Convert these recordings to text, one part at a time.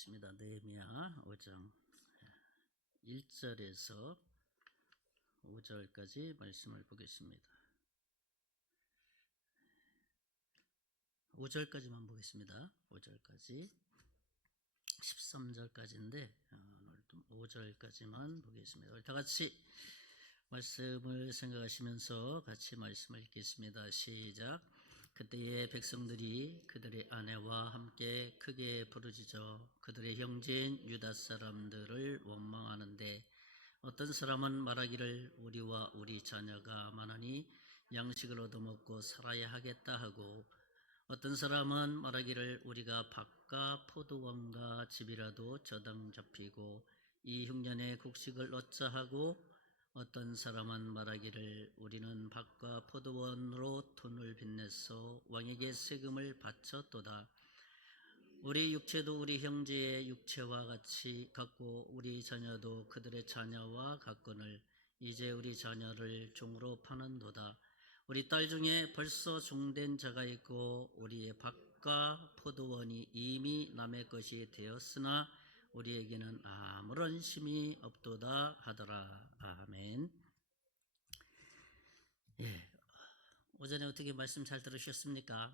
있습니다. 느헤미야 5장 1절에서 5절까지 말씀을 보겠습니다. 5절까지만 보겠습니다. 5절까지 13절까지인데 오늘 5절까지만 보겠습니다. 우리 다 같이 말씀을 생각하시면서 같이 말씀을 읽겠습니다. 시작. 그때의 백성들이 그들의 아내와 함께 크게 부르짖어 그들의 형제인 유다 사람들을 원망하는데 어떤 사람은 말하기를 우리와 우리 자녀가 많으니 양식을 얻어먹고 살아야 하겠다 하고 어떤 사람은 말하기를 우리가 밭과 포도원과 집이라도 저당 잡히고 이 흉년에 곡식을 얻자 하고 어떤 사람은 말하기를 우리는 밭과 포도원으로 돈을 빚내서 왕에게 세금을 바쳤도다. 우리 육체도 우리 형제의 육체와 같이 같고 우리 자녀도 그들의 자녀와 같거늘 이제 우리 자녀를 종으로 파는도다. 우리 딸 중에 벌써 종된 자가 있고 우리의 밭과 포도원이 이미 남의 것이 되었으나 우리에게는 아무런 힘이 없도다 하더라. 아멘. 오전에 어떻게 말씀 잘 들으셨습니까?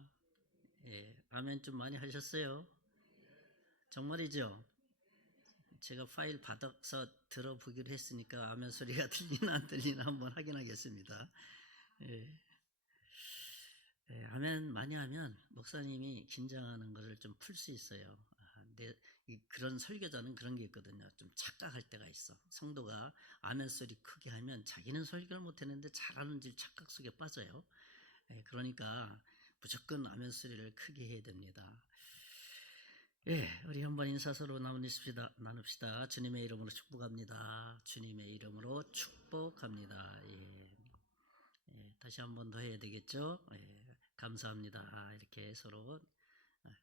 아멘 좀 많이 하셨어요? 정말이죠? 제가 파일 받아서 들어보기로 했으니까 아멘 소리가 들리나 안 들리나 한번 확인하겠습니다. 아멘 많이 하면 목사님이 긴장하는 것을 좀 풀 수 있어요. 그런 설교자는 그런 게 있거든요. 좀 착각할 때가 있어. 성도가 아멘 소리 크게 하면 자기는 설교를 못했는데 잘하는 줄 착각 속에 빠져요. 그러니까 무조건 아멘 소리를 크게 해야 됩니다. 우리 한번 인사 서로 나눕시다. 주님의 이름으로 축복합니다. 주님의 이름으로 축복합니다. 다시 한번 더 해야 되겠죠? 감사합니다. 이렇게 서로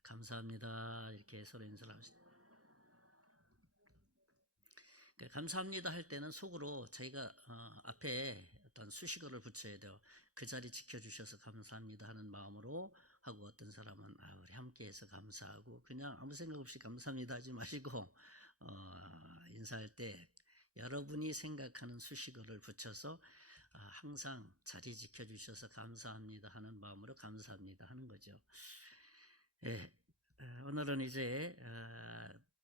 감사합니다. 이렇게 서로 인사를 합시다. 감사합니다 할 때는 속으로 저희가 앞에 어떤 수식어를 붙여야 돼요. 그 자리 지켜주셔서 감사합니다 하는 마음으로 하고 어떤 사람은 우리 함께해서 감사하고 그냥 아무 생각 없이 감사합니다 하지 마시고 인사할 때 여러분이 생각하는 수식어를 붙여서 항상 자리 지켜주셔서 감사합니다 하는 마음으로 감사합니다 하는 거죠. 오늘은 이제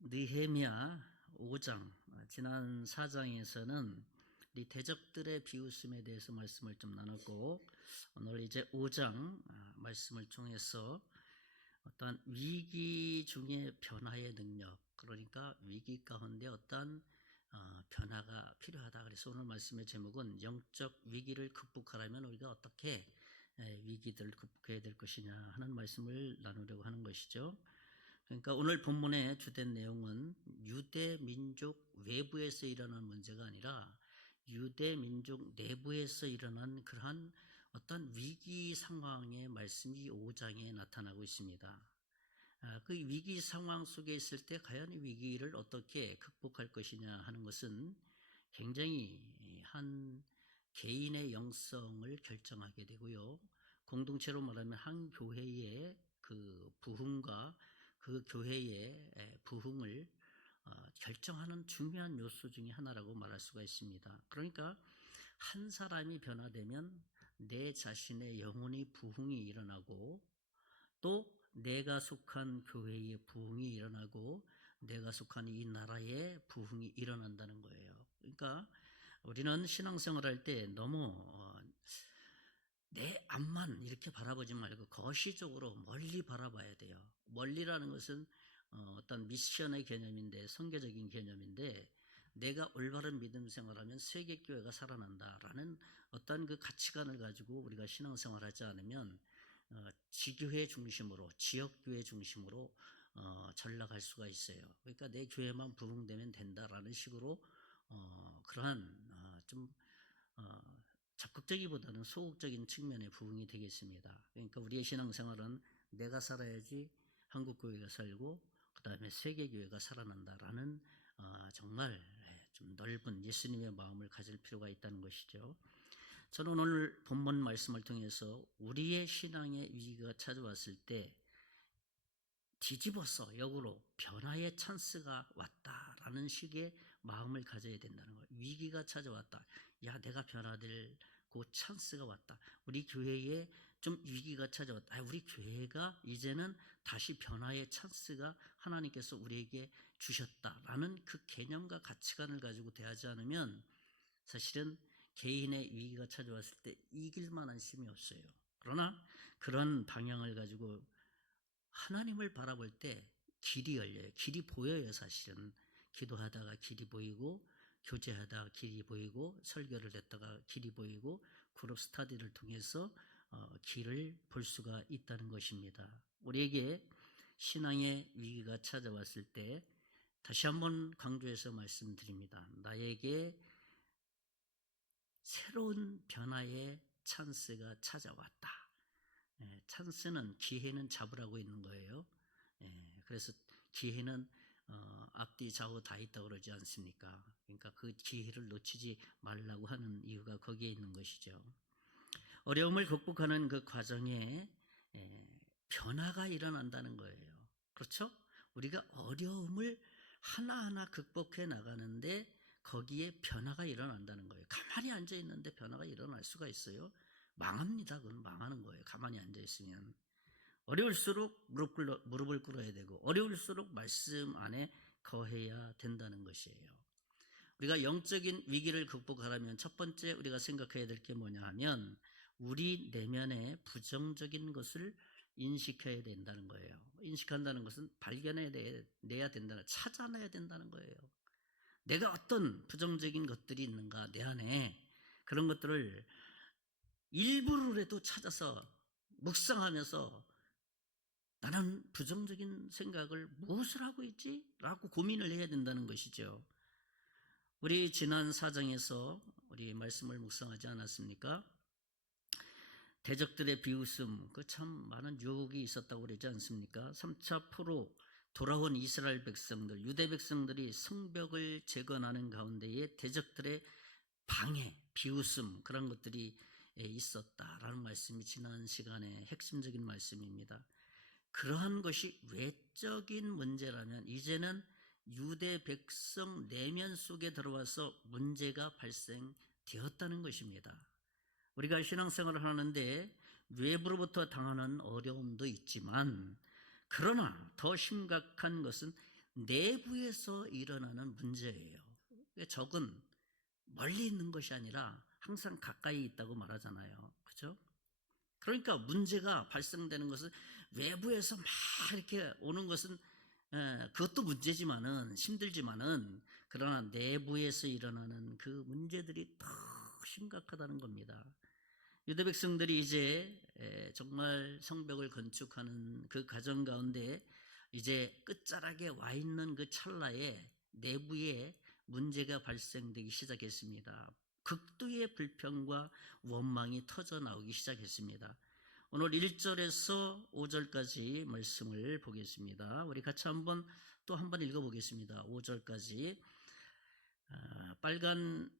느헤미야 5장 지난 4장에서는 우리 대적들의 비웃음에 대해서 말씀을 좀 나눴고 오늘 이제 5장 말씀을 통해서 어떤 위기 중에 변화의 능력, 그러니까 위기 가운데 어떤 변화가 필요하다. 그래서 오늘 말씀의 제목은 영적 위기를 극복하려면 우리가 어떻게 위기들을 극복해야 될 것이냐 하는 말씀을 나누려고 하는 것이죠. 그러니까 오늘 본문의 주된 내용은 유대 민족 외부에서 일어난 문제가 아니라 유대 민족 내부에서 일어난 그러한 어떤 위기 상황의 말씀이 5장에 나타나고 있습니다. 그 위기 상황 속에 있을 때 과연 위기를 어떻게 극복할 것이냐 하는 것은 굉장히 한 개인의 영성을 결정하게 되고요. 공동체로 말하면 한 교회의 그 부흥과 그 교회의 부흥을 결정하는 중요한 요소 중에 하나라고 말할 수가 있습니다. 그러니까 한 사람이 변화되면 내 자신의 영혼의 부흥이 일어나고 또 내가 속한 교회의 부흥이 일어나고 내가 속한 이 나라의 부흥이 일어난다는 거예요. 그러니까 우리는 신앙생활 할 때 너무 내 앞만 이렇게 바라보지 말고 거시적으로 멀리 바라봐야 돼요. 멀리라는 것은 어떤 미션의 개념인데 선교적인 개념인데 내가 올바른 믿음 생활하면 세계교회가 살아난다라는 어떤 그 가치관을 가지고 우리가 신앙생활하지 않으면 지교회 중심으로 지역교회 중심으로 전락할 수가 있어요. 그러니까 내 교회만 부흥되면 된다라는 식으로 그러한 좀 적극적이보다는 소극적인 측면의 부흥이 되겠습니다. 그러니까 우리의 신앙생활은 내가 살아야지 한국교회가 살고 그 다음에 세계교회가 살아난다라는 정말 좀 넓은 예수님의 마음을 가질 필요가 있다는 것이죠. 저는 오늘 본문 말씀을 통해서 우리의 신앙의 위기가 찾아왔을 때 뒤집어서 역으로 변화의 찬스가 왔다라는 식의 마음을 가져야 된다는 거예요. 위기가 찾아왔다. 야, 내가 변화될 그 찬스가 왔다. 우리 교회에 좀 위기가 찾아왔다. 아, 우리 교회가 이제는 다시 변화의 찬스가 하나님께서 우리에게 주셨다라는 그 개념과 가치관을 가지고 대하지 않으면 사실은 개인의 위기가 찾아왔을 때 이길 만한 힘이 없어요. 그러나 그런 방향을 가지고 하나님을 바라볼 때 길이 열려요. 길이 보여요. 사실은 기도하다가 길이 보이고, 교제하다가 길이 보이고, 설교를 듣다가 길이 보이고, 그룹 스터디를 통해서 길을 볼 수가 있다는 것입니다. 우리에게 신앙의 위기가 찾아왔을 때 다시 한번 강조해서 말씀드립니다. 나에게 새로운 변화의 찬스가 찾아왔다. 찬스는, 기회는 잡으라고 있는 거예요. 그래서 기회는 앞뒤 좌우 다 있다고 그러지 않습니까? 그러니까 그 기회를 놓치지 말라고 하는 이유가 거기에 있는 것이죠. 어려움을 극복하는 그 과정에 변화가 일어난다는 거예요. 그렇죠? 우리가 어려움을 하나하나 극복해 나가는데 거기에 변화가 일어난다는 거예요. 가만히 앉아 있는데 변화가 일어날 수가 있어요? 망합니다. 그건 망하는 거예요. 가만히 앉아 있으면. 어려울수록 무릎을 꿇어야 되고, 어려울수록 말씀 안에 거해야 된다는 것이에요. 우리가 영적인 위기를 극복하려면 첫 번째 우리가 생각해야 될 게 뭐냐 하면 우리 내면의 부정적인 것을 인식해야 된다는 거예요. 인식한다는 것은 발견해내야 된다는, 찾아내야 된다는 거예요. 내가 어떤 부정적인 것들이 있는가, 내 안에 그런 것들을 일부러라도 찾아서 묵상하면서 나는 부정적인 생각을 무엇을 하고 있지? 라고 고민을 해야 된다는 것이죠. 우리 지난 사장에서 우리 말씀을 묵상하지 않았습니까? 대적들의 비웃음, 그 참 많은 유혹이 있었다고 그러지 않습니까? 3차 포로 돌아온 이스라엘 백성들, 유대 백성들이 성벽을 재건하는 가운데에 대적들의 방해, 비웃음, 그런 것들이 있었다라는 말씀이 지난 시간에 핵심적인 말씀입니다. 그러한 것이 외적인 문제라면 이제는 유대 백성 내면 속에 들어와서 문제가 발생되었다는 것입니다. 우리가 신앙생활을 하는데 외부로부터 당하는 어려움도 있지만, 그러나 더 심각한 것은 내부에서 일어나는 문제예요. 적은 멀리 있는 것이 아니라 항상 가까이 있다고 말하잖아요. 그죠? 그러니까 문제가 발생되는 것은 외부에서 막 이렇게 오는 것은 그것도 문제지만은, 힘들지만은, 그러나 내부에서 일어나는 그 문제들이 더 심각하다는 겁니다. 유대 백성들이 이제 정말 성벽을 건축하는 그 과정 가운데 이제 끝자락에 와 있는 그 찰나에 내부에 문제가 발생되기 시작했습니다. 극도의 불평과 원망이 터져 나오기 시작했습니다. 오늘 1절에서 5절까지 말씀을 보겠습니다. 우리 같이 또 한번 읽어보겠습니다. 5절까지. 빨간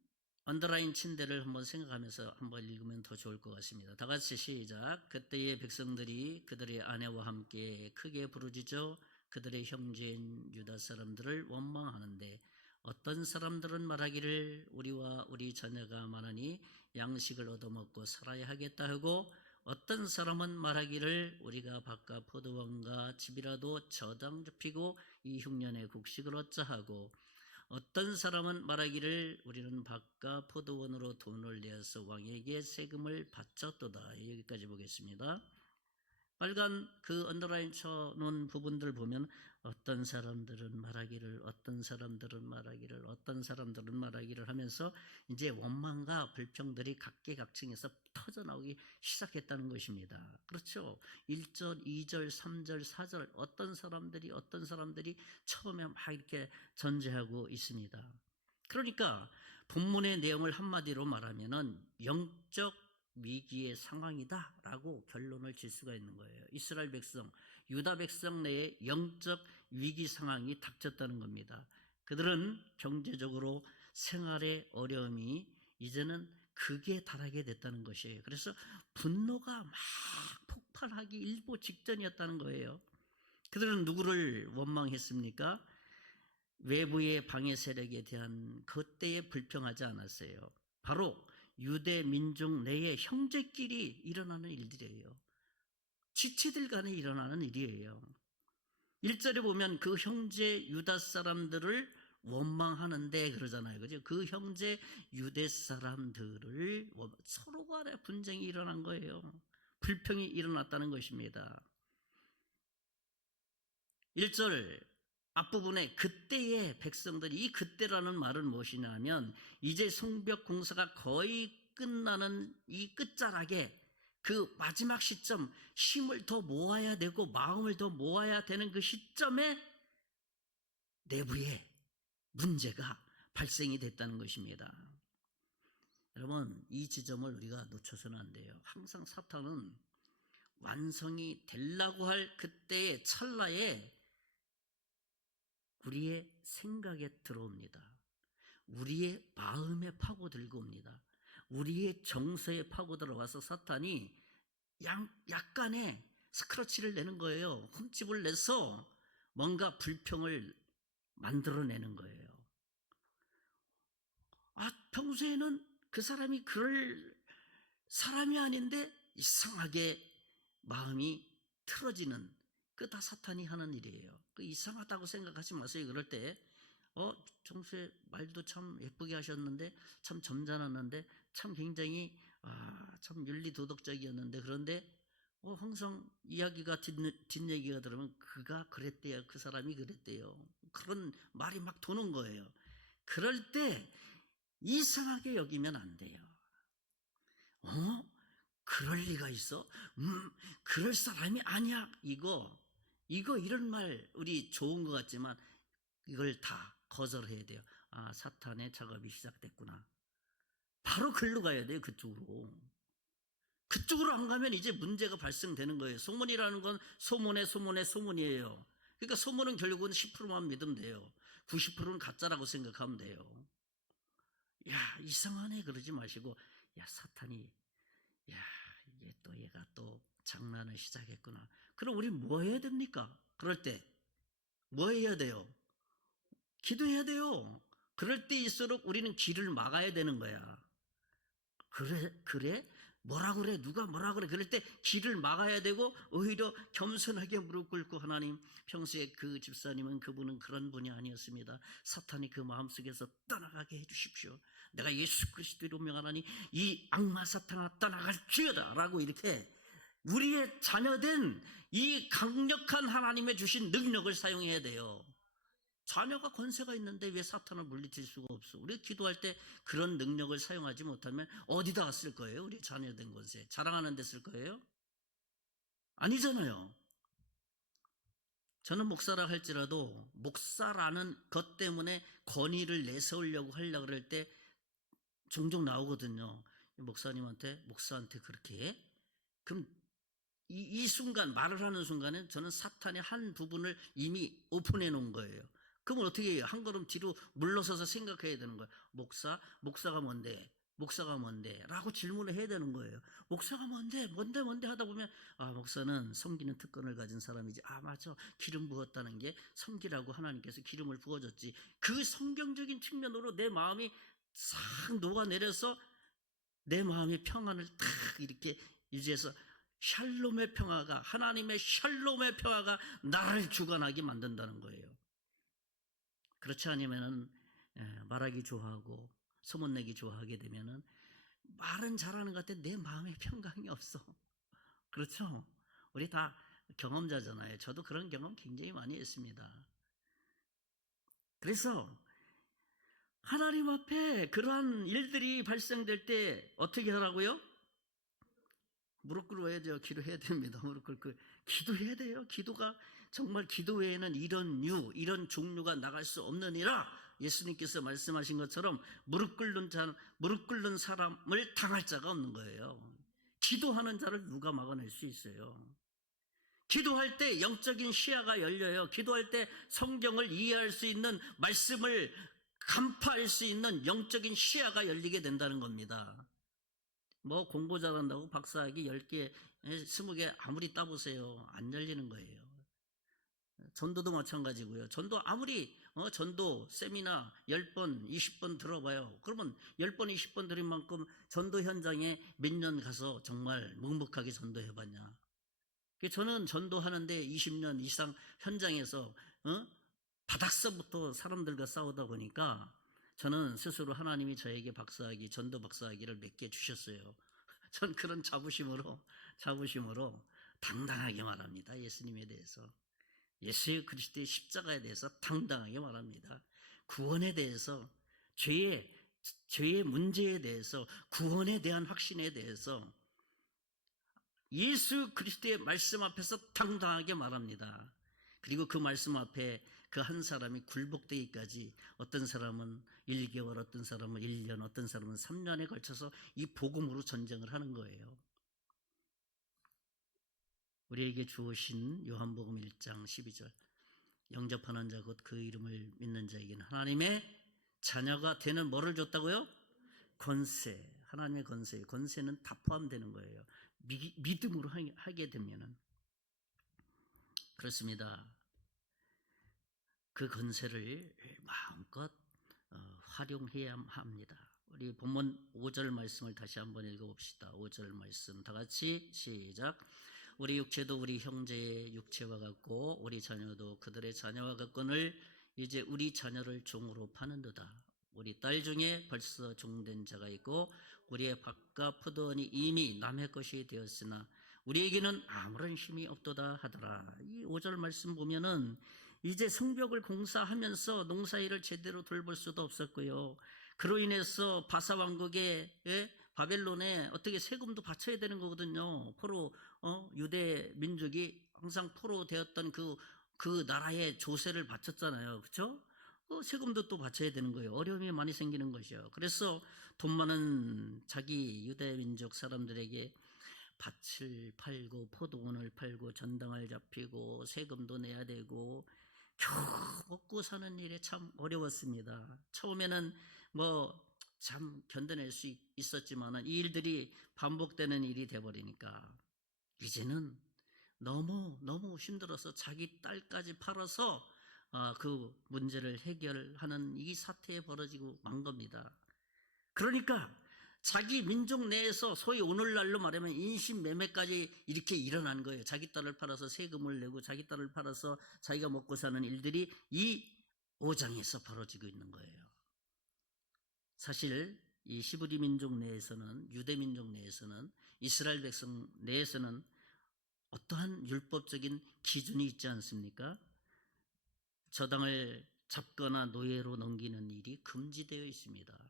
언더라인 침대를 한번 생각하면서 한번 읽으면 더 좋을 것 같습니다. 다 같이 시작. 그때의 백성들이 그들의 아내와 함께 크게 부르짖어 그들의 형제인 유다 사람들을 원망하는데, 어떤 사람들은 말하기를 우리와 우리 자녀가 많으니 양식을 얻어먹고 살아야 하겠다 하고, 어떤 사람은 말하기를 우리가 바깥 포도원과 집이라도 저당 줍히고 이 흉년에 곡식을 얻자 하고, 어떤 사람은 말하기를 우리는 바깥 포도원으로 돈을 내어서 왕에게 세금을 바쳤도다. 여기까지 보겠습니다. 빨간 그 언더라인 쳐놓은 부분들 보면 어떤 사람들은 말하기를, 어떤 사람들은 말하기를, 어떤 사람들은 말하기를 하면서 이제 원망과 불평들이 각계각층에서 터져나오기 시작했다는 것입니다. 그렇죠? 1절, 2절, 3절, 4절 어떤 사람들이 처음에 막 이렇게 전제하고 있습니다. 그러니까 본문의 내용을 한마디로 말하면은 영적 위기의 상황이다라고 결론을 질 수가 있는 거예요. 이스라엘 백성, 유다 백성 내에 영적 위기 상황이 닥쳤다는 겁니다. 그들은 경제적으로 생활의 어려움이 이제는 극에 달하게 됐다는 것이에요. 그래서 분노가 막 폭발하기 일보 직전이었다는 거예요. 그들은 누구를 원망했습니까? 외부의 방해 세력에 대한 그때에 불평하지 않았어요. 바로 유대 민족 내의 형제끼리 일어나는 일들이에요. 지체들 간에 일어나는 일이에요. 1절에 보면 그 형제 유다 사람들을 원망하는데 그러잖아요. 그죠? 그 형제 유대 사람들을 서로 간에 분쟁이 일어난 거예요. 불평이 일어났다는 것입니다. 1절 앞부분에 그때의 백성들이, 이 그때라는 말은 무엇이냐면 이제 성벽 공사가 거의 끝나는 이 끝자락에 그 마지막 시점, 힘을 더 모아야 되고 마음을 더 모아야 되는 그 시점에 내부에 문제가 발생이 됐다는 것입니다. 여러분, 이 지점을 우리가 놓쳐서는 안 돼요. 항상 사탄은 완성이 되려고 할 그때의 찰나에 우리의 생각에 들어옵니다. 우리의 마음에 파고들고 옵니다. 우리의 정서에 파고들어와서 사탄이 약간의 스크러치를 내는 거예요. 흠집을 내서 뭔가 불평을 만들어내는 거예요. 평소에는 그 사람이 그럴 사람이 아닌데 이상하게 마음이 틀어지는, 그 다 사탄이 하는 일이에요. 그 이상하다고 생각하지 마세요. 그럴 때 평소에 말도 참 예쁘게 하셨는데, 참 점잖았는데, 참 굉장히 참 윤리도덕적이었는데, 그런데 항상 이야기가 뒷얘기가 들으면 그가 그랬대요, 그 사람이 그랬대요, 그런 말이 막 도는 거예요. 그럴 때 이상하게 여기면 안 돼요. 그럴 리가 있어? 그럴 사람이 아니야. 이거 이런 말 우리 좋은 것 같지만 이걸 다 거절해야 돼요. 사탄의 작업이 시작됐구나. 바로 글로 가야 돼요. 그쪽으로 안 가면 이제 문제가 발생되는 거예요. 소문이라는 건 소문이에요. 그러니까 소문은 결국은 10%만 믿으면 돼요. 90%는 가짜라고 생각하면 돼요. 야, 이상하네 그러지 마시고, 야, 사탄이, 야, 얘가 또 장난을 시작했구나. 그럼 우리 뭐 해야 됩니까? 그럴 때 뭐 해야 돼요? 기도해야 돼요. 그럴 때일수록 우리는 길을 막아야 되는 거야. 그래? 뭐라 그래? 누가 뭐라 그래? 그럴 때 길을 막아야 되고, 오히려 겸손하게 무릎 꿇고, 하나님, 평소에 그 집사님은, 그분은 그런 분이 아니었습니다. 사탄이 그 마음속에서 떠나가게 해주십시오. 내가 예수 그리스도로 명하나니 이 악마 사탄아 떠나갈지어다 라고, 이렇게 우리의 자녀된 이 강력한 하나님의 주신 능력을 사용해야 돼요. 자녀가 권세가 있는데 왜 사탄을 물리칠 수가 없어? 우리 기도할 때 그런 능력을 사용하지 못하면 어디다 쓸 거예요? 우리 자녀된 권세 자랑하는 데 쓸 거예요? 아니잖아요. 저는 목사라 할지라도 목사라는 것 때문에 권위를 내세우려고 하려고 그럴 때 종종 나오거든요. 목사한테 그렇게 해? 그럼 이 순간, 말을 하는 순간에 저는 사탄의 한 부분을 이미 오픈해 놓은 거예요. 그러면 어떻게 해요? 한 걸음 뒤로 물러서서 생각해야 되는 거예요. 목사가 뭔데? 목사가 뭔데? 라고 질문을 해야 되는 거예요. 목사가 뭔데 하다 보면, 목사는 섬기는 특권을 가진 사람이지. 맞아. 기름 부었다는 게 섬기라고 하나님께서 기름을 부어줬지. 그 성경적인 측면으로 내 마음이 싹 녹아내려서 내 마음의 평안을 탁 이렇게 유지해서 샬롬의 평화가, 하나님의 샬롬의 평화가 나를 주관하게 만든다는 거예요. 그렇지 않으면은 말하기 좋아하고 소문내기 좋아하게 되면은 말은 잘하는 것 같아 내 마음의 평강이 없어. 그렇죠? 우리 다 경험자잖아요. 저도 그런 경험 굉장히 많이 했습니다. 그래서 하나님 앞에 그러한 일들이 발생될 때 어떻게 하라고요? 무릎 꿇어야 돼요. 기도해야 됩니다. 무릎 꿇고 기도해야 돼요. 기도가 정말, 기도 외에는 이런 종류가 나갈 수 없느니라. 예수님께서 말씀하신 것처럼 무릎 꿇는 사람을 당할 자가 없는 거예요. 기도하는 자를 누가 막아낼 수 있어요? 기도할 때 영적인 시야가 열려요. 기도할 때 성경을 이해할 수 있는, 말씀을 간파할 수 있는 영적인 시야가 열리게 된다는 겁니다. 공부 잘한다고 박사학위 10개, 20개 아무리 따보세요. 안 열리는 거예요. 전도도 마찬가지고요. 전도 아무리 전도 세미나 10번, 20번 들어봐요. 그러면 10번, 20번 들은 만큼 전도 현장에 몇 년 가서 정말 묵묵하게 전도해봤냐. 저는 전도하는데 20년 이상 현장에서 바닥서부터 사람들과 싸우다 보니까 저는 스스로 하나님이 저에게 박사학위, 전도 박사학위를 몇 개 주셨어요. 전 그런 자부심으로 당당하게 말합니다. 예수님에 대해서. 예수 그리스도의 십자가에 대해서 당당하게 말합니다. 구원에 대해서, 죄의 문제에 대해서, 구원에 대한 확신에 대해서 예수 그리스도의 말씀 앞에서 당당하게 말합니다. 그리고 그 말씀 앞에 그 한 사람이 굴복되기까지, 어떤 사람은 1개월, 어떤 사람은 1년, 어떤 사람은 3년에 걸쳐서 이 복음으로 전쟁을 하는 거예요. 우리에게 주어진 요한복음 1장 12절, 영접하는 자 곧 그 이름을 믿는 자에게는 하나님의 자녀가 되는 뭐를 줬다고요? 권세. 하나님의 권세. 권세는 다 포함되는 거예요. 믿음으로 하게 되면은. 그렇습니다. 그 권세를 마음껏 활용해야 합니다. 우리 본문 5절 말씀을 다시 한번 읽어봅시다. 5절 말씀 다 같이 시작. 우리 육체도 우리 형제의 육체와 같고 우리 자녀도 그들의 자녀와 같거늘 이제 우리 자녀를 종으로 파는도다. 우리 딸 중에 벌써 종된 자가 있고 우리의 밭과 포도원이 이미 남의 것이 되었으나 우리에게는 아무런 힘이 없도다 하더라. 이 5절 말씀 보면은 이제 성벽을 공사하면서 농사일을 제대로 돌볼 수도 없었고요. 그로 인해서 바사 왕국의 바벨론에 어떻게 세금도 바쳐야 되는 거거든요. 포로 유대 민족이 항상 포로 되었던 그 나라의 조세를 바쳤잖아요. 그렇죠? 세금도 또 바쳐야 되는 거예요. 어려움이 많이 생기는 것이요. 그래서 돈 많은 자기 유대 민족 사람들에게 밭을 팔고 포도원을 팔고 전당을 잡히고 세금도 내야 되고 겨우 먹고 사는 일에 참 어려웠습니다. 처음에는 참 견뎌낼 수 있었지만 이 일들이 반복되는 일이 돼버리니까 이제는 너무 힘들어서 자기 딸까지 팔아서 그 문제를 해결하는 이 사태에 벌어지고 만 겁니다. 그러니까 자기 민족 내에서 소위 오늘날로 말하면 인신매매까지 이렇게 일어난 거예요. 자기 딸을 팔아서 세금을 내고 자기 딸을 팔아서 자기가 먹고 사는 일들이 이 5장에서 벌어지고 있는 거예요. 사실 이 히브리 민족 내에서는, 유대 민족 내에서는, 이스라엘 백성 내에서는 어떠한 율법적인 기준이 있지 않습니까? 저당을 잡거나 노예로 넘기는 일이 금지되어 있습니다.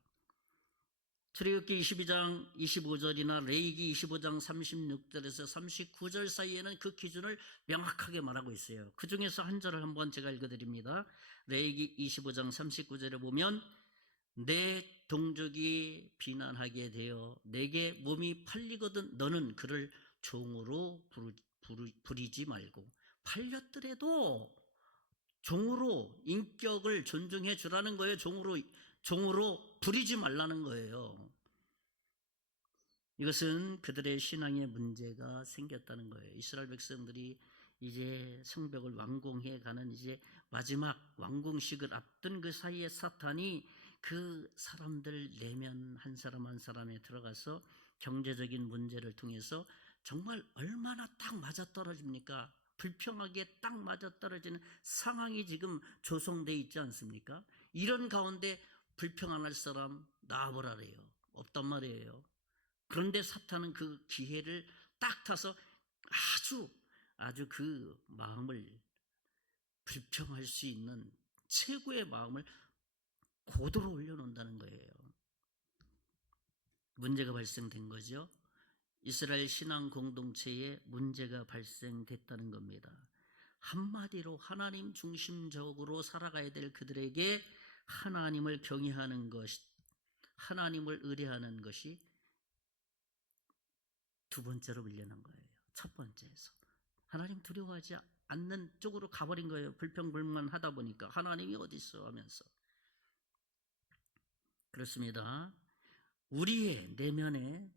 출애굽기 22장 25절이나 레위기 25장 36절에서 39절 사이에는 그 기준을 명확하게 말하고 있어요. 그 중에서 한 절을 한번 제가 읽어드립니다. 레위기 25장 39절에 보면 내 동족이 비난하게 되어 내게 몸이 팔리거든 너는 그를 종으로 부리지 말고, 팔렸더라도 종으로 인격을 존중해 주라는 거예요. 종으로 부리지 말라는 거예요. 이것은 그들의 신앙에 문제가 생겼다는 거예요. 이스라엘 백성들이 이제 성벽을 완공해 가는 이제 마지막 완공식을 앞둔 그 사이에 사탄이 그 사람들 내면 한 사람 한 사람에 들어가서 경제적인 문제를 통해서 정말 얼마나 딱 맞아떨어집니까? 불평하게 딱 맞아떨어지는 상황이 지금 조성되어 있지 않습니까? 이런 가운데 불평 안 할 사람 나와보라 그래요. 없단 말이에요. 그런데 사탄은 그 기회를 딱 타서 아주 그 마음을, 불평할 수 있는 최고의 마음을 고도로 올려놓는다는 거예요. 문제가 발생된 거죠. 이스라엘 신앙 공동체에 문제가 발생됐다는 겁니다. 한마디로 하나님 중심적으로 살아가야 될 그들에게 하나님을 경외하는 것, 하나님을 의뢰하는 것이 두 번째로 밀려난 거예요. 첫 번째에서 하나님 두려워하지 않는 쪽으로 가버린 거예요. 불평불만하다 보니까 하나님이 어디 있어 하면서. 그렇습니다. 우리의 내면에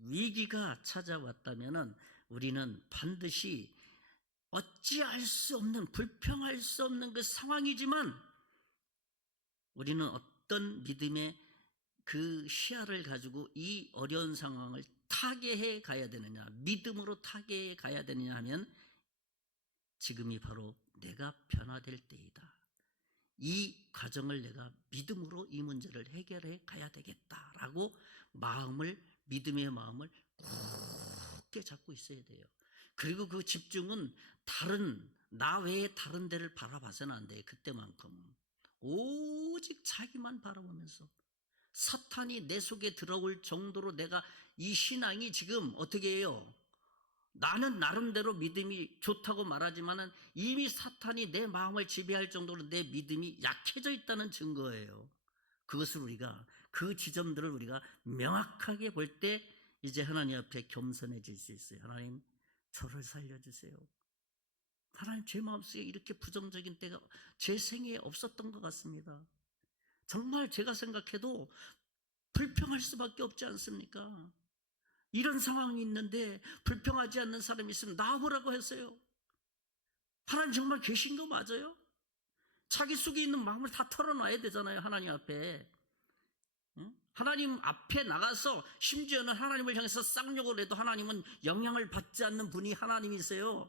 위기가 찾아왔다면 우리는 반드시 어찌할 수 없는, 불평할 수 없는 그 상황이지만 우리는 어떤 믿음의 그 시야를 가지고 이 어려운 상황을 타개해 가야 되느냐, 믿음으로 타개해 가야 되느냐 하면 지금이 바로 내가 변화될 때이다. 이 과정을 내가 믿음으로 이 문제를 해결해 가야 되겠다라고 믿음의 마음을 굳게 잡고 있어야 돼요. 그리고 그 집중은 나 외에 다른 데를 바라봐서는 안 돼. 그때만큼 오직 자기만 바라보면서 사탄이 내 속에 들어올 정도로 내가 이 신앙이 지금 어떻게 해요? 나는 나름대로 믿음이 좋다고 말하지만은 이미 사탄이 내 마음을 지배할 정도로 내 믿음이 약해져 있다는 증거예요. 그것을 그 지점들을 우리가 명확하게 볼 때 이제 하나님 앞에 겸손해질 수 있어요. 하나님, 저를 살려주세요. 하나님, 제 마음속에 이렇게 부정적인 때가 제 생애에 없었던 것 같습니다. 정말 제가 생각해도 불평할 수밖에 없지 않습니까? 이런 상황이 있는데 불평하지 않는 사람이 있으면 나와보라고 했어요. 하나님 정말 계신 거 맞아요? 자기 속에 있는 마음을 다 털어놔야 되잖아요. 하나님 앞에. 하나님 앞에 나가서 심지어는 하나님을 향해서 쌍욕을 해도 하나님은 영향을 받지 않는 분이 하나님이세요.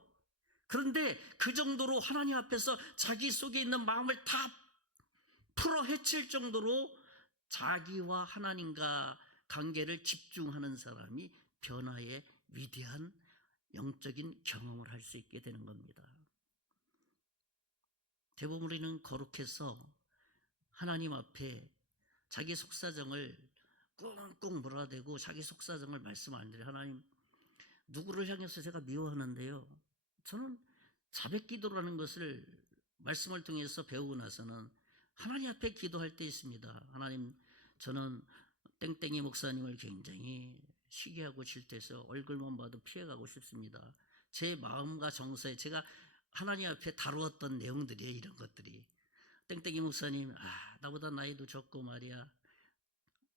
그런데 그 정도로 하나님 앞에서 자기 속에 있는 마음을 다 풀어 헤칠 정도로 자기와 하나님과 관계를 집중하는 사람이 변화의 위대한 영적인 경험을 할 수 있게 되는 겁니다. 대부분 우리는 거룩해서 하나님 앞에 자기 속사정을 꽁꽁 몰아대고 자기 속사정을 말씀 안 드려요. 하나님, 누구를 향해서 제가 미워하는데요. 저는 자백기도라는 것을 말씀을 통해서 배우고 나서는 하나님 앞에 기도할 때 있습니다. 하나님, 저는 땡땡이 목사님을 굉장히 시기하고 질투해서 얼굴만 봐도 피해가고 싶습니다. 제 마음과 정서에 제가 하나님 앞에 다루었던 내용들이에요. 이런 것들이. 땡땡이 목사님, 나보다 나이도 적고 말이야.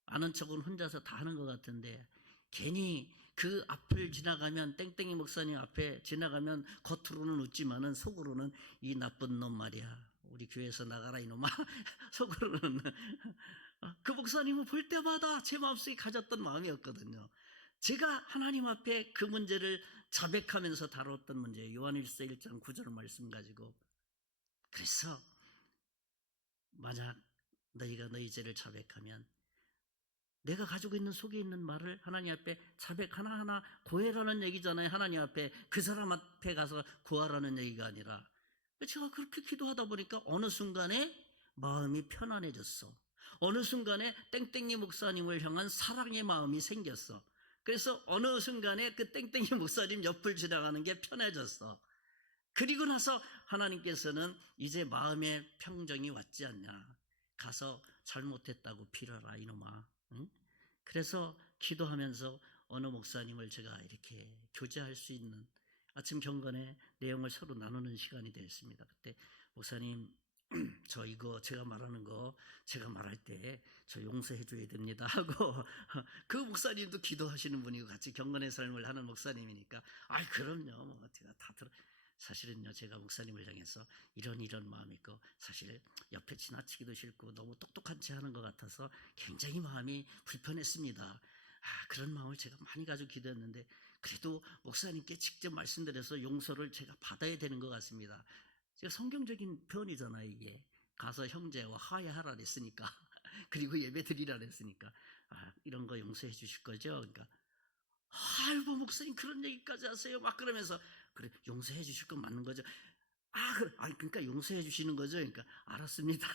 아는 척은 혼자서 다 하는 것 같은데 괜히 그 앞을 지나가면 땡땡이 목사님 앞에 지나가면 겉으로는 웃지만은 속으로는 이 나쁜 놈 말이야. 우리 교회에서 나가라 이놈아. 속으로는 그 목사님을 볼 때마다 제 마음속에 가졌던 마음이었거든요. 제가 하나님 앞에 그 문제를 자백하면서 다뤘던 문제예요. 요한일서 1장 9절 말씀 가지고. 그래서 만약 너희가 너희 죄를 자백하면 내가 가지고 있는 속에 있는 말을 하나님 앞에 자백 하나하나 고해라는 얘기잖아요. 하나님 앞에 그 사람 앞에 가서 구하라는 얘기가 아니라 제가 그렇게 기도하다 보니까 어느 순간에 마음이 편안해졌어. 어느 순간에 땡땡이 목사님을 향한 사랑의 마음이 생겼어. 그래서 어느 순간에 그 땡땡이 목사님 옆을 지나가는 게 편해졌어. 그리고 나서 하나님께서는 이제 마음의 평정이 왔지 않냐. 가서 잘못했다고 빌어라 이놈아. 응? 그래서 기도하면서 어느 목사님을 제가 이렇게 교제할 수 있는 아침 경건의 내용을 서로 나누는 시간이 되었습니다. 그때 목사님, 저 이거 제가 말하는 거 제가 말할 때 저 용서해 줘야 됩니다 하고 그 목사님도 기도하시는 분이고 같이 경건의 삶을 하는 목사님이니까 그럼요 뭐 제가 다 들어. 사실은요 제가 목사님을 향해서 이런 마음이 있고 사실 옆에 지나치기도 싫고 너무 똑똑한 체 하는 것 같아서 굉장히 마음이 불편했습니다. 그런 마음을 제가 많이 가지고 기도했는데 그래도 목사님께 직접 말씀드려서 용서를 제가 받아야 되는 것 같습니다. 제가 성경적인 표현이잖아요. 이게 가서 형제와 화해하라 그랬으니까 그리고 예배 드리라 그랬으니까 이런 거 용서해 주실 거죠? 그러니까 아이고 목사님 그런 얘기까지 하세요 막 그러면서 그래 용서해 주실 건 맞는 거죠. 그러니까 용서해 주시는 거죠. 그러니까 알았습니다.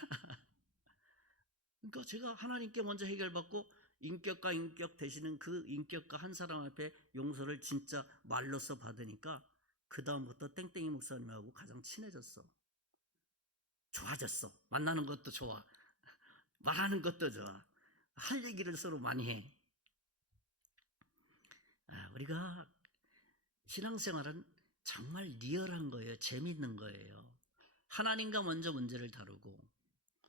그러니까 제가 하나님께 먼저 해결받고 인격과 인격 되시는 그 인격과 한 사람 앞에 용서를 진짜 말로써 받으니까 그 다음부터 땡땡이 목사님하고 가장 친해졌어. 좋아졌어. 만나는 것도 좋아. 말하는 것도 좋아. 할 얘기를 서로 많이 해. 우리가 신앙생활은 정말 리얼한 거예요. 재밌는 거예요. 하나님과 먼저 문제를 다루고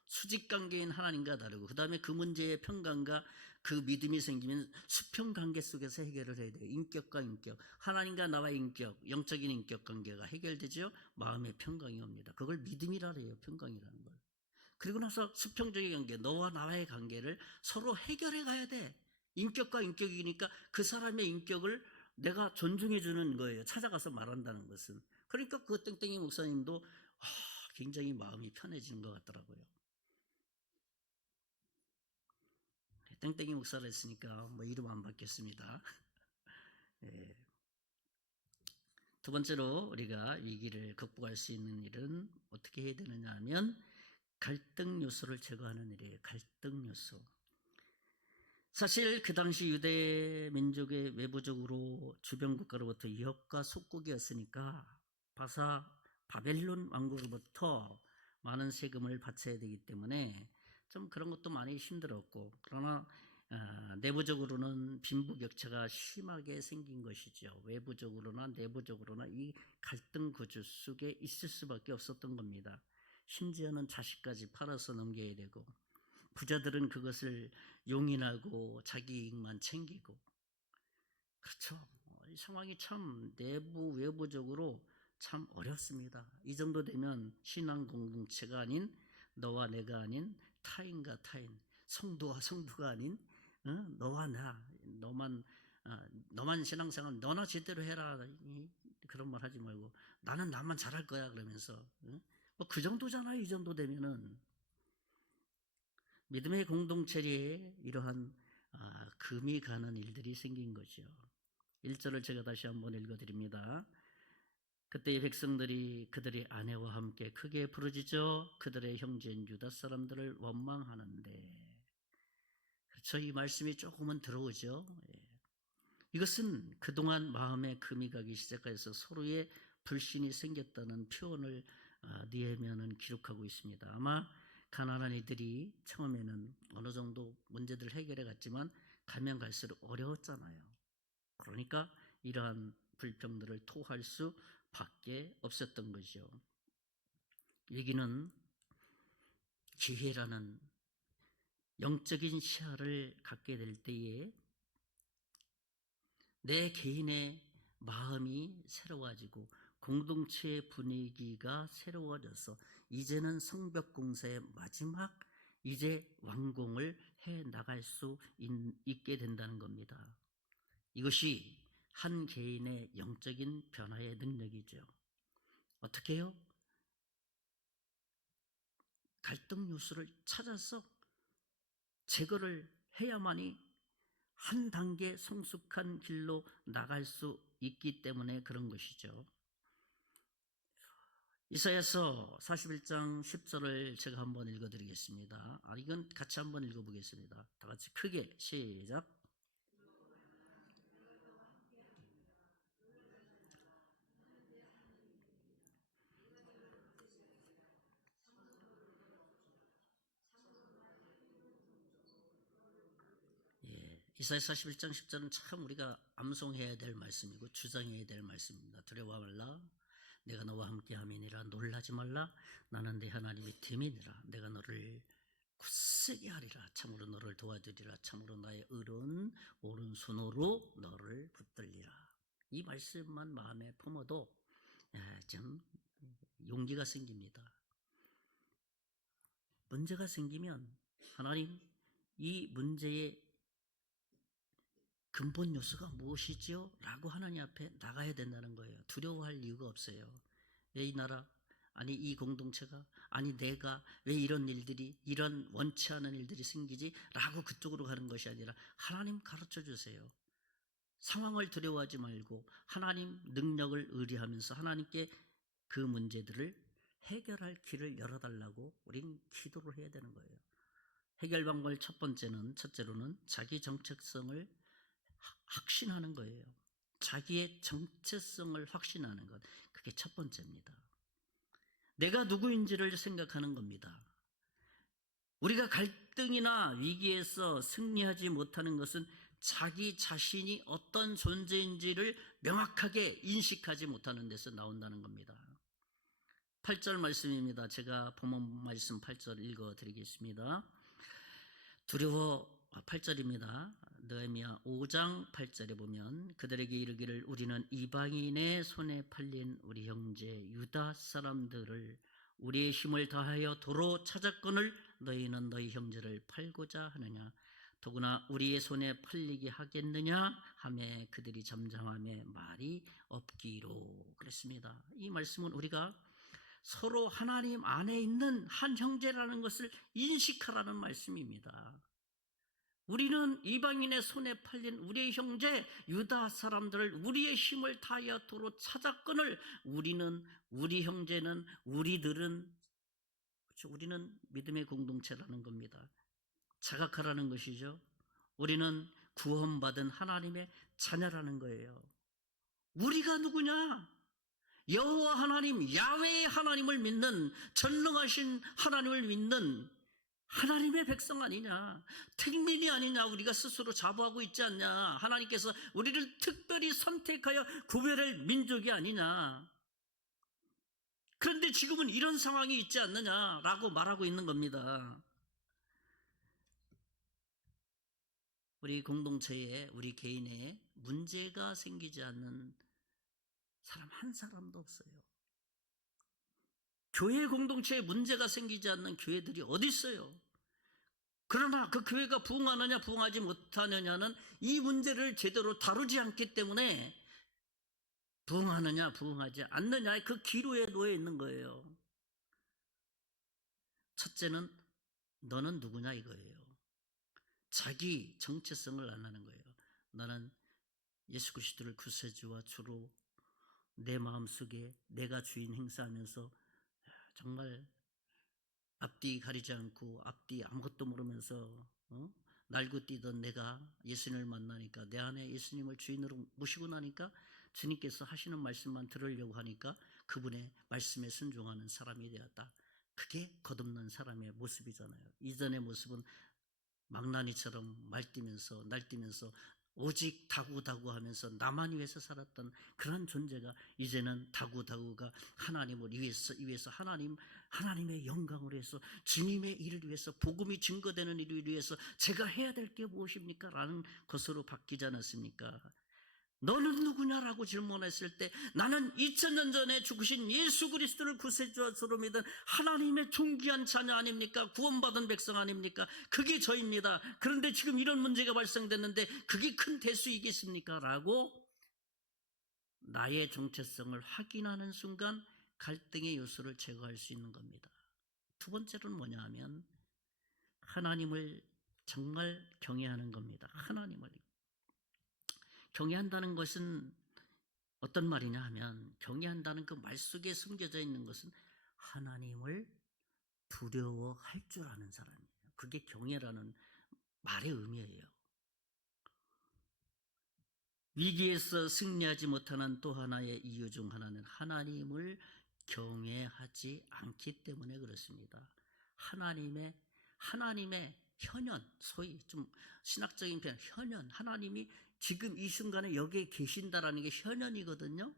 수직관계인 하나님과 다르고, 그 다음에 그 문제의 평강과 그 믿음이 생기면 수평관계 속에서 해결을 해야 돼요. 인격과 인격, 하나님과 나와의 인격, 영적인 인격 관계가 해결되죠. 마음의 평강이 옵니다. 그걸 믿음이라 해요. 평강이라는 걸. 그리고 나서 수평적인 관계, 너와 나와의 관계를 서로 해결해 가야 돼. 인격과 인격이니까 그 사람의 인격을 내가 존중해 주는 거예요. 찾아가서 말한다는 것은. 그러니까 그 땡땡이 목사님도 굉장히 마음이 편해지는 것 같더라고요. 땡땡이 목사를 했으니까 뭐 이름 안 바뀌었습니다. 예. 두 번째로 우리가 위기를 극복할 수 있는 일은 어떻게 해야 되느냐 하면 갈등 요소를 제거하는 일이에요. 갈등 요소. 사실 그 당시 유대 민족의 외부적으로 주변 국가로부터 위협과 속국이었으니까 바벨론 왕국으로부터 많은 세금을 바쳐야 되기 때문에 좀 그런 것도 많이 힘들었고, 그러나 내부적으로는 빈부격차가 심하게 생긴 것이죠. 외부적으로나 내부적으로나 이 갈등 구조 속에 있을 수밖에 없었던 겁니다. 심지어는 자식까지 팔아서 넘겨야 되고, 부자들은 그것을 용인하고 자기 이익만 챙기고. 그렇죠. 이 상황이 참 내부 외부적으로 참 어렵습니다. 이 정도 되면 신앙 공동체가 아닌, 너와 내가 아닌 타인과 타인, 성도와 성도가 아닌 너와 나, 너만 신앙생활 너나 제대로 해라, 그런 말 하지 말고 나는 나만 잘할 거야 그러면서, 뭐 그 정도잖아요. 이 정도 되면은 믿음의 공동체에 이러한 금이 가는 일들이 생긴 거죠. 1절을 제가 다시 한번 읽어드립니다. 그때의 백성들이 그들의 아내와 함께 크게 부르짖어 그들의 형제인 유다 사람들을 원망하는데, 그렇죠. 이 말씀이 조금은 들어오죠. 이것은 그동안 마음에 금이 가기 시작해서 서로의 불신이 생겼다는 표현을 느헤미야는 기록하고 있습니다. 아마 가난한 이들이 처음에는 어느 정도 문제들을 해결해 갔지만 가면 갈수록 어려웠잖아요. 그러니까 이러한 불평들을 토할 수밖에 없었던 거죠. 여기는 기회라는 영적인 시야를 갖게 될 때에 내 개인의 마음이 새로워지고 공동체의 분위기가 새로워져서 이제는 성벽 공사의 마지막 이제 완공을 해 나갈 수 있게 된다는 겁니다. 이것이 한 개인의 영적인 변화의 능력이죠. 어떻게 해요? 갈등 요소를 찾아서 제거를 해야만이 한 단계 성숙한 길로 나갈 수 있기 때문에 그런 것이죠. 이사야서 41장 10절을 제가 한번 읽어드리겠습니다. 이건 같이 한번 읽어보겠습니다. 다 같이 크게 시작. 이사야 41장 10절은 참 우리가 암송해야 될 말씀이고 주장해야 될 말씀입니다. 두려워 말라, 내가 너와 함께 함이니라. 놀라지 말라, 나는 네 하나님의 됨이니라. 내가 너를 굳세게 하리라. 참으로 너를 도와주리라. 참으로 나의 의로운 오른손으로 너를 붙들리라. 이 말씀만 마음에 품어도 좀 용기가 생깁니다. 문제가 생기면 하나님, 이 문제의 근본 요소가 무엇이지요? 라고 하나님 앞에 나가야 된다는 거예요. 두려워할 이유가 없어요. 왜 이 나라, 아니 이 공동체가, 아니 내가 왜 이런 일들이, 이런 원치 않은 일들이 생기지? 라고 그쪽으로 가는 것이 아니라 하나님 가르쳐 주세요. 상황을 두려워하지 말고 하나님 능력을 의뢰하면서 하나님께 그 문제들을 해결할 길을 열어달라고 우린 기도를 해야 되는 거예요. 해결 방법의 첫째로는 자기 정체성을 확신하는 거예요. 자기의 정체성을 확신하는 것, 그게 첫 번째입니다. 내가 누구인지를 생각하는 겁니다. 우리가 갈등이나 위기에서 승리하지 못하는 것은 자기 자신이 어떤 존재인지를 명확하게 인식하지 못하는 데서 나온다는 겁니다. 8절 말씀입니다. 제가 본문 말씀 8절 읽어드리겠습니다. 두려워 8절입니다. 느헤미야 5장 8절에 보면 그들에게 이르기를 우리는 이방인의 손에 팔린 우리 형제 유다 사람들을 우리의 힘을 다하여 도로 찾았거늘 너희는 너희 형제를 팔고자 하느냐 더구나 우리의 손에 팔리게 하겠느냐 하매 그들이 잠잠하며 말이 없기로 그랬습니다. 이 말씀은 우리가 서로 하나님 안에 있는 한 형제라는 것을 인식하라는 말씀입니다. 우리는 이방인의 손에 팔린 우리의 형제 유다 사람들을 우리의 힘을 다하여 도로 찾았거늘 우리는 우리 형제는 우리들은 그렇죠? 우리는 믿음의 공동체라는 겁니다. 자각하라는 것이죠. 우리는 구원받은 하나님의 자녀라는 거예요. 우리가 누구냐? 여호와 하나님 야훼 하나님을 믿는 전능하신 하나님을 믿는 하나님의 백성 아니냐, 택민이 아니냐, 우리가 스스로 자부하고 있지 않냐, 하나님께서 우리를 특별히 선택하여 구별할 민족이 아니냐. 그런데 지금은 이런 상황이 있지 않느냐라고 말하고 있는 겁니다. 우리 공동체에 우리 개인에 문제가 생기지 않는 사람 한 사람도 없어요. 교회 공동체에 문제가 생기지 않는 교회들이 어디 있어요? 그러나 그 교회가 부흥하느냐 부흥하지 못하느냐는 이 문제를 제대로 다루지 않기 때문에 부흥하느냐 부흥하지 않느냐의 그 기로에 놓여 있는 거예요. 첫째는 너는 누구냐 이거예요. 자기 정체성을 안 하는 거예요. 나는 예수 그리스도를 구세주와 주로 내 마음속에 내가 주인 행사하면서 정말 앞뒤 가리지 않고 앞뒤 아무것도 모르면서 날고 뛰던 내가 예수님을 만나니까 내 안에 예수님을 주인으로 모시고 나니까 주님께서 하시는 말씀만 들으려고 하니까 그분의 말씀에 순종하는 사람이 되었다. 그게 거듭난 사람의 모습이잖아요. 이전의 모습은 망나니처럼 날뛰면서 오직 다구다구 하면서 나만 위해서 살았던 그런 존재가 이제는 다구다구가 하나님을 위해서 하나님의 영광을 위해서 주님의 일을 위해서 복음이 증거되는 일을 위해서 제가 해야 될 게 무엇입니까? 라는 것으로 바뀌지 않았습니까? 너는 누구냐라고 질문했을 때 나는 2000년 전에 죽으신 예수 그리스도를 구세주와 주로 믿은 하나님의 존귀한 자녀 아닙니까? 구원받은 백성 아닙니까? 그게 저입니다. 그런데 지금 이런 문제가 발생됐는데 그게 큰 대수이겠습니까? 라고 나의 정체성을 확인하는 순간 갈등의 요소를 제거할 수 있는 겁니다. 두 번째로는 뭐냐 하면 하나님을 정말 경외하는 겁니다. 하나님을 경외한다는 것은 어떤 말이냐 하면 경외한다는 그 말 속에 숨겨져 있는 것은 하나님을 두려워할 줄 아는 사람이에요. 그게 경외라는 말의 의미예요. 위기에서 승리하지 못하는 또 하나의 이유 중 하나는 하나님을 경외하지 않기 때문에 그렇습니다. 하나님의 현현, 소위 좀 신학적인 표현, 현현, 하나님이 지금 이 순간에 여기에 계신다라는 게 현현이거든요.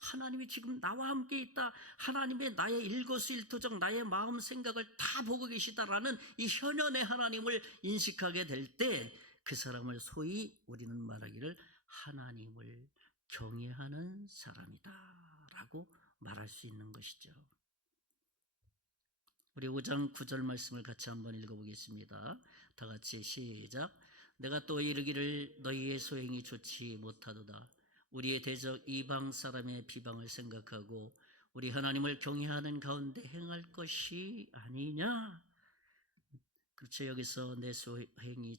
하나님이 지금 나와 함께 있다. 하나님의 나의 일거수일투족, 나의 마음 생각을 다 보고 계시다라는 이 현현의 하나님을 인식하게 될 때 그 사람을 소위 우리는 말하기를 하나님을 경외하는 사람이다 라고 말할 수 있는 것이죠. 우리 5장 9절 말씀을 같이 한번 읽어보겠습니다. 다 같이 시작. 내가 또 이르기를 너희의 소행이 좋지 못하도다. 우리의 대적 이방 사람의 비방을 생각하고 우리 하나님을 경외하는 가운데 행할 것이 아니냐. 그렇죠. 여기서 내 소행이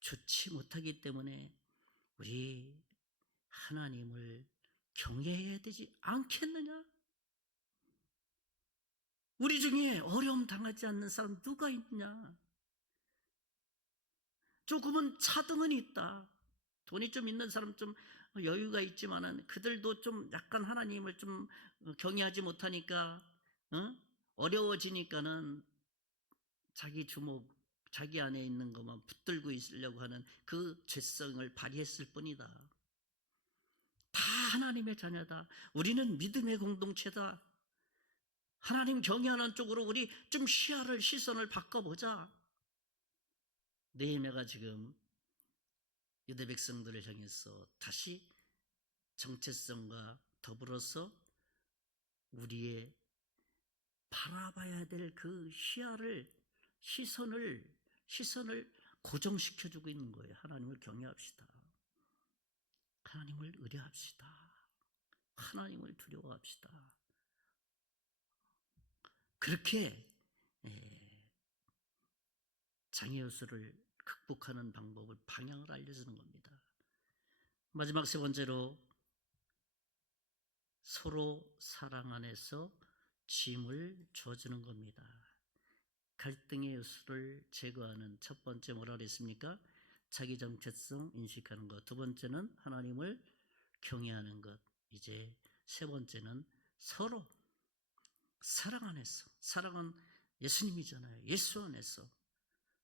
좋지 못하기 때문에 우리 하나님을 경외해야 되지 않겠느냐? 우리 중에 어려움 당하지 않는 사람 누가 있냐? 조금은 차등은 있다. 돈이 좀 있는 사람 좀 여유가 있지만은 그들도 좀 약간 하나님을 좀 경외하지 못하니까 어려워지니까는 자기 주목, 자기 안에 있는 것만 붙들고 있으려고 하는 그 죄성을 발휘했을 뿐이다. 다 하나님의 자녀다. 우리는 믿음의 공동체다. 하나님 경외하는 쪽으로 우리 좀 시선을 바꿔보자. 느헤미야가 지금 유대 백성들을 향해서 다시 정체성과 더불어서 우리의 바라봐야 될 그 시선을 고정시켜주고 있는 거예요. 하나님을 경외합시다. 하나님을 의뢰합시다. 하나님을 두려워합시다. 그렇게 장애 요소를 극복하는 방법을, 방향을 알려주는 겁니다. 마지막 세 번째로, 서로 사랑 안에서 짐을 져주는 겁니다. 갈등의 요소를 제거하는 첫 번째 뭐라 그랬습니까? 자기 정체성 인식하는 것. 두 번째는 하나님을 경외하는 것. 이제 세 번째는 서로 사랑 안에서, 사랑은 예수님이잖아요. 예수 안에서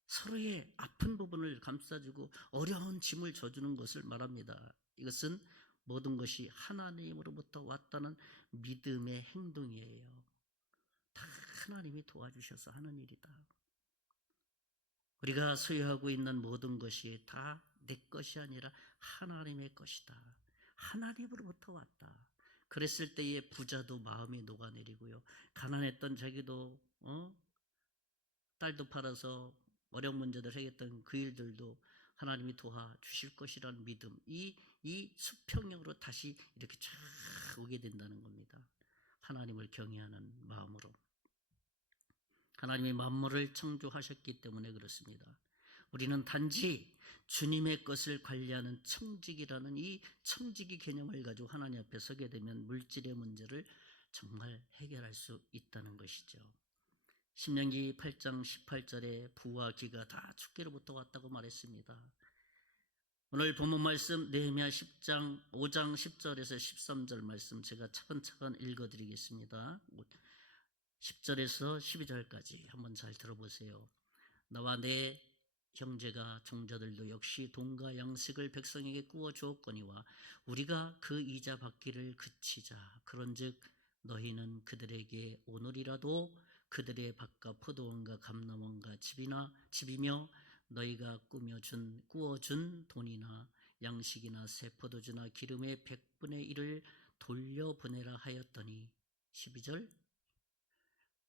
서로의 아픈 부분을 감싸주고 어려운 짐을 져주는 것을 말합니다. 이것은 모든 것이 하나님으로부터 왔다는 믿음의 행동이에요. 다 하나님이 도와주셔서 하는 일이다. 우리가 소유하고 있는 모든 것이 다 내 것이 아니라 하나님의 것이다. 하나님으로부터 왔다. 그랬을 때에 부자도 마음이 녹아내리고요. 가난했던 자기도 딸도 팔아서 어려운 문제들 해결했던 그 일들도 하나님이 도와주실 것이라는 믿음, 이 수평형으로 다시 이렇게 쫙 오게 된다는 겁니다. 하나님을 경외하는 마음으로. 하나님이 만물을 창조하셨기 때문에 그렇습니다. 우리는 단지 주님의 것을 관리하는 청직이라는 이 청직이 개념을 가지고 하나님 앞에 서게 되면 물질의 문제를 정말 해결할 수 있다는 것이죠. 신명기 8장 18절에 부와 기가 다 주께로부터 왔다고 말했습니다. 오늘 본문 말씀 느헤미야 5장 10절에서 13절 말씀 제가 차근차근 읽어드리겠습니다. 10절에서 12절까지 한번 잘 들어보세요. 나와 내 형제가 종자들도 역시 돈과 양식을 백성에게 구워 주었거니와 우리가 그 이자 받기를 그치자. 그런즉 너희는 그들에게 오늘이라도 그들의 밭과 포도원과 감람원과 집이며 너희가 구워준 돈이나 양식이나 새 포도주나 기름의 100분의 1을 돌려보내라 하였더니 12절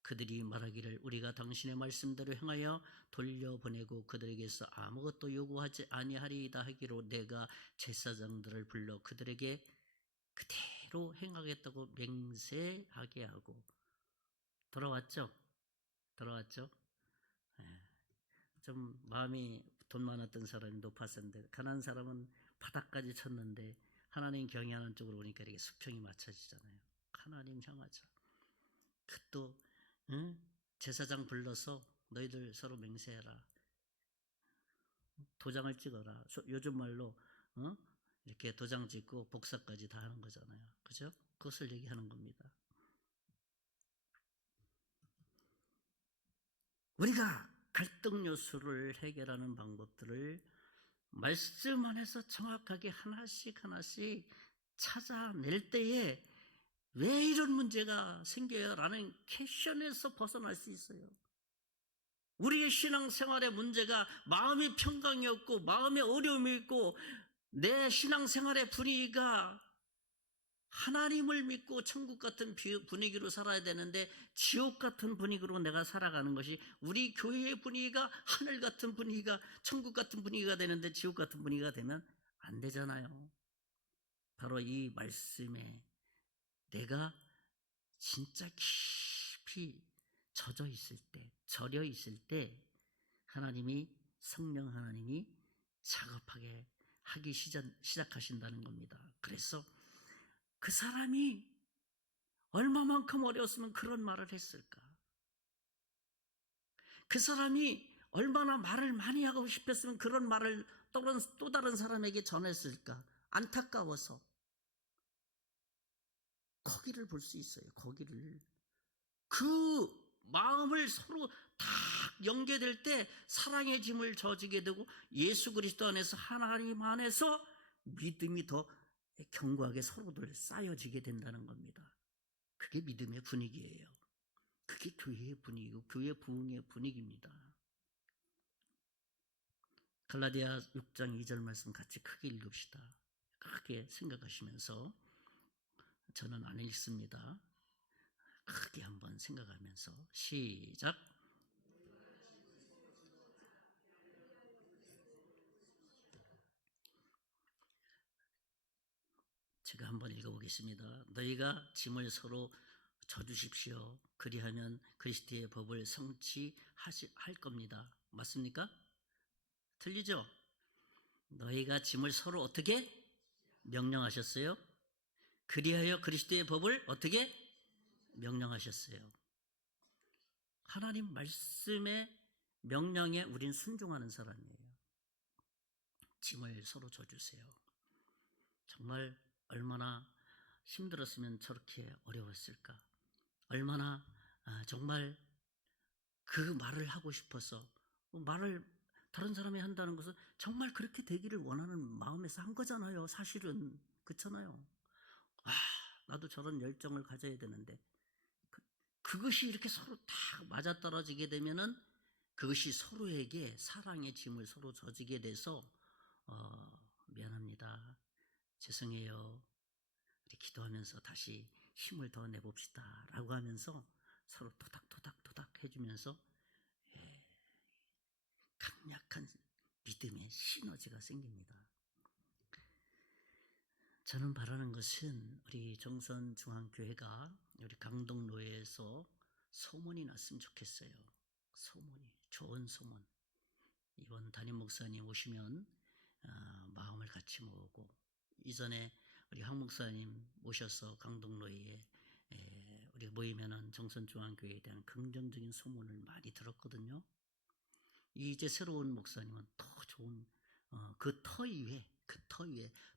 그들이 말하기를 우리가 당신의 말씀대로 행하여 돌려보내고 그들에게서 아무것도 요구하지 아니하리이다 하기로 내가 제사장들을 불러 그들에게 그대로 행하겠다고 맹세하게 하고 돌아왔죠? 좀 마음이 돈 많았던 사람이 높았었는데 가난한 사람은 바닥까지 쳤는데 하나님 경외하는 쪽으로 오니까 이렇게 수평이 맞춰지잖아요. 하나님 향하자. 또 제사장 불러서 너희들 서로 맹세해라. 도장을 찍어라. 요즘 말로 이렇게 도장 찍고 복사까지 다 하는 거잖아요. 그죠? 그것을 얘기하는 겁니다. 우리가 갈등 요소를 해결하는 방법들을 말씀 안에서 정확하게 하나씩 찾아낼 때에 왜 이런 문제가 생겨요? 라는 퀘션에서 벗어날 수 있어요. 우리의 신앙생활의 문제가 마음의 평강이 없고 마음의 어려움이 있고 내 신앙생활의 분위기가 하나님을 믿고 천국 같은 분위기로 살아야 되는데 지옥 같은 분위기로 내가 살아가는 것이 우리 교회의 분위기가 하늘 같은 분위기가 천국 같은 분위기가 되는데 지옥 같은 분위기가 되면 안 되잖아요. 바로 이 말씀에 내가 진짜 깊이 절여 있을 때 성령 하나님이 작업하게 하기 시작하신다는 겁니다. 그래서 그 사람이 얼마만큼 어려웠으면 그런 말을 했을까? 그 사람이 얼마나 말을 많이 하고 싶었으면 그런 말을 또 다른 사람에게 전했을까? 안타까워서. 거기를 볼 수 있어요. 거기를. 그 마음을 서로 딱 연계될 때 사랑의 짐을 져지게 되고 예수 그리스도 안에서 하나님 안에서 믿음이 더 견고하게 서로들 쌓여지게 된다는 겁니다. 그게 믿음의 분위기예요. 그게 교회의 분위기고 교회 부흥의 분위기입니다. 갈라디아 6장 2절 말씀 같이 크게 읽읍시다. 크게 생각하시면서, 저는 안 읽습니다. 크게 한번 생각하면서 시작. 제가 한번 읽어보겠습니다. 너희가 짐을 서로 져주십시오. 그리하면 그리스도의 법을 성취할 겁니다. 맞습니까? 틀리죠? 너희가 짐을 서로 어떻게 명령하셨어요? 그리하여 그리스도의 법을 어떻게 명령하셨어요? 하나님 말씀의 명령에 우린 순종하는 사람이에요. 짐을 서로 져주세요. 정말 얼마나 힘들었으면 저렇게 어려웠을까? 얼마나 정말 그 말을 하고 싶어서, 말을 다른 사람이 한다는 것은 정말 그렇게 되기를 원하는 마음에서 한 거잖아요. 사실은 그렇잖아요. 나도 저런 열정을 가져야 되는데 그것이 이렇게 서로 다 맞아떨어지게 되면은 그것이 서로에게 사랑의 짐을 서로 져지게 돼서 미안합니다, 죄송해요, 우리 기도하면서 다시 힘을 더 내봅시다 라고 하면서 서로 토닥토닥 해주면서 강력한 믿음의 시너지가 생깁니다. 저는 바라는 것은 우리 정선중앙교회가 우리 강동로에서 소문이 났으면 좋겠어요. 소문이, 좋은 소문. 이번 담임 목사님 오시면 마음을 같이 모으고, 이전에 우리 황 목사님 모셔서 강동로에 우리 모이면은 정선중앙교회에 대한 긍정적인 소문을 많이 들었거든요. 이제 새로운 목사님은 더 좋은 그 터 위에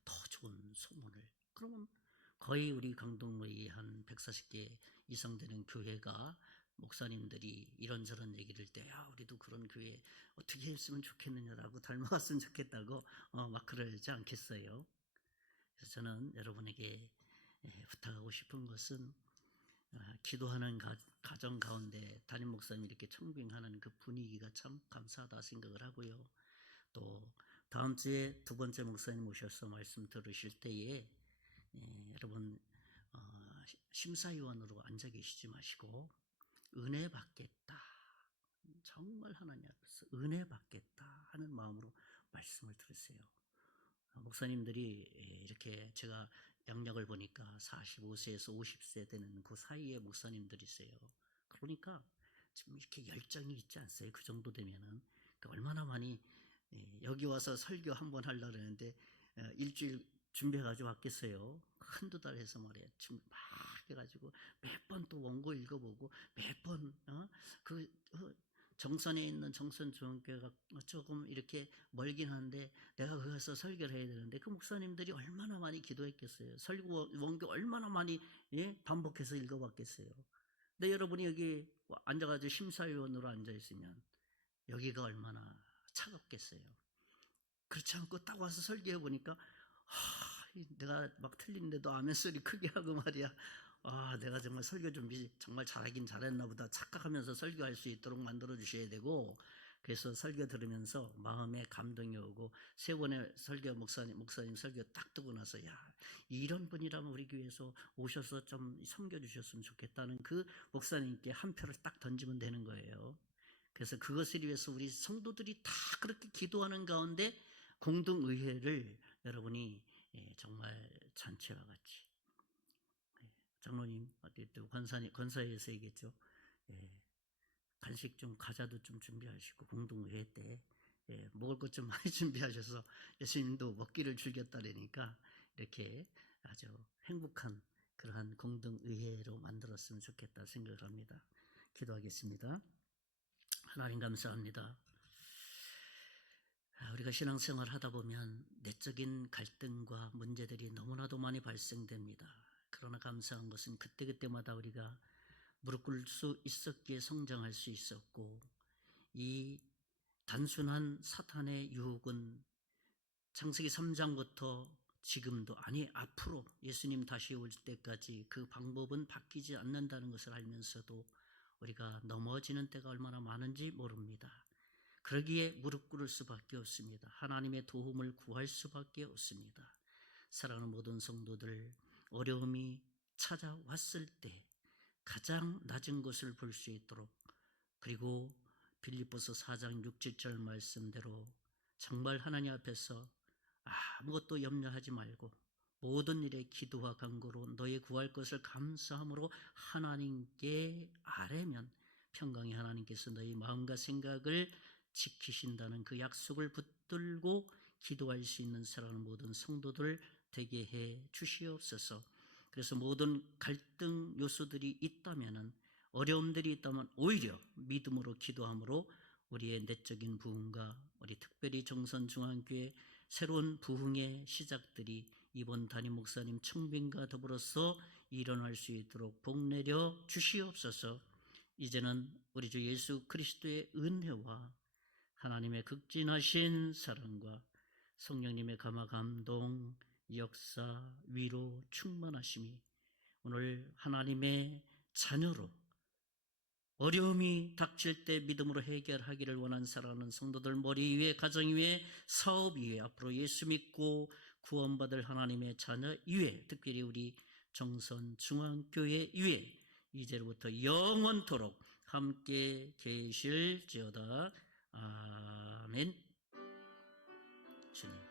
더 좋은 소문을, 그러면 거의 우리 강동로에 한 140개 이상 되는 교회가 목사님들이 이런저런 얘기를 할 때, 우리도 그런 교회 어떻게 했으면 좋겠느냐라고 닮아갔으면 좋겠다고 막 그러지 않겠어요? 그래서 저는 여러분에게 부탁하고 싶은 것은, 기도하는 가정 가운데 담임 목사님이 이렇게 청빙하는 그 분위기가 참 감사하다 생각을 하고요. 또 다음 주에 두 번째 목사님 오셔서 말씀 들으실 때에 여러분 심사위원으로 앉아 계시지 마시고 은혜 받겠다, 정말 하나님 앞에서 은혜 받겠다 하는 마음으로 말씀을 들으세요. 목사님들이 이렇게 제가 양력을 보니까 45세에서 50세 되는 그 사이에 목사님들이세요. 그러니까 지금 이렇게 열정이 있지 않어요? 그 정도 되면은 얼마나 많이 여기 와서 설교 한번 하려고 그러는데 일주일 준비해가지고 왔겠어요. 한두 달 해서 말이에요. 지금 막 해가지고 몇 번 또 원고 읽어보고 몇 번 정선에 있는 정선중앙교회가 조금 이렇게 멀긴 한데 내가 거기 가서 설교를 해야 되는데 그 목사님들이 얼마나 많이 기도했겠어요. 설교 원고 얼마나 많이 반복해서 읽어봤겠어요. 근데 여러분이 여기 앉아가지고 심사위원으로 앉아있으면 여기가 얼마나 차갑겠어요. 그렇지 않고 딱 와서 설교해보니까 내가 막 틀린데도 아멘 소리 크게 하고 말이야, 내가 정말 설교 준비 정말 잘하긴 잘했나 보다 착각하면서 설교할 수 있도록 만들어 주셔야 되고, 그래서 설교 들으면서 마음에 감동이 오고 세 번의 설교 목사님 설교 딱 듣고 나서 이런 분이라면 우리 교회에서 오셔서 좀 섬겨주셨으면 좋겠다는 그 목사님께 한 표를 딱 던지면 되는 거예요. 그래서 그것을 위해서 우리 성도들이 다 그렇게 기도하는 가운데 공동의회를 여러분이 정말 잔치와 같이, 장로님 또 권사에서 얘기했죠. 간식 좀, 과자도 좀 준비하시고 공동의회 때 먹을 것 좀 많이 준비하셔서 예수님도 먹기를 즐겼다라니까 이렇게 아주 행복한 그러한 공동의회로 만들었으면 좋겠다 생각을 합니다. 기도하겠습니다. 하나님 감사합니다. 우리가 신앙생활 하다 보면 내적인 갈등과 문제들이 너무나도 많이 발생됩니다. 그러나 감사한 것은 그때그때마다 우리가 무릎 꿇을 수 있었기에 성장할 수 있었고, 이 단순한 사탄의 유혹은 창세기 3장부터 지금도, 아니 앞으로 예수님 다시 올 때까지 그 방법은 바뀌지 않는다는 것을 알면서도 우리가 넘어지는 때가 얼마나 많은지 모릅니다. 그러기에 무릎 꿇을 수밖에 없습니다. 하나님의 도움을 구할 수밖에 없습니다. 사랑하는 모든 성도들, 어려움이 찾아왔을 때 가장 낮은 것을 볼 수 있도록, 그리고 빌립보서 4장 6, 7절 말씀대로 정말 하나님 앞에서 아무것도 염려하지 말고 모든 일에 기도와 간구로 너의 구할 것을 감사함으로 하나님께 아뢰면 평강의 하나님께서 너희 마음과 생각을 지키신다는 그 약속을 붙들고 기도할 수 있는 사랑하는 모든 성도들 되게 해 주시옵소서. 그래서 모든 갈등 요소들이 있다면, 어려움들이 있다면 오히려 믿음으로 기도함으로 우리의 내적인 부흥과 우리 특별히 정선중앙교회 새로운 부흥의 시작들이 이번 담임 목사님 청빙과 더불어서 일어날 수 있도록 복내려 주시옵소서. 이제는 우리 주 예수 그리스도의 은혜와 하나님의 극진하신 사랑과 성령님의 감화 감동, 역사, 위로, 충만하심이 오늘 하나님의 자녀로 어려움이 닥칠 때 믿음으로 해결하기를 원하는 사랑하는 성도들 머리 위에, 가정 위에, 사업 위에, 앞으로 예수 믿고 구원받을 하나님의 자녀 위에, 특별히 우리 정선 중앙교회 위에 이제로부터 영원토록 함께 계실지어다. 아멘. 주님.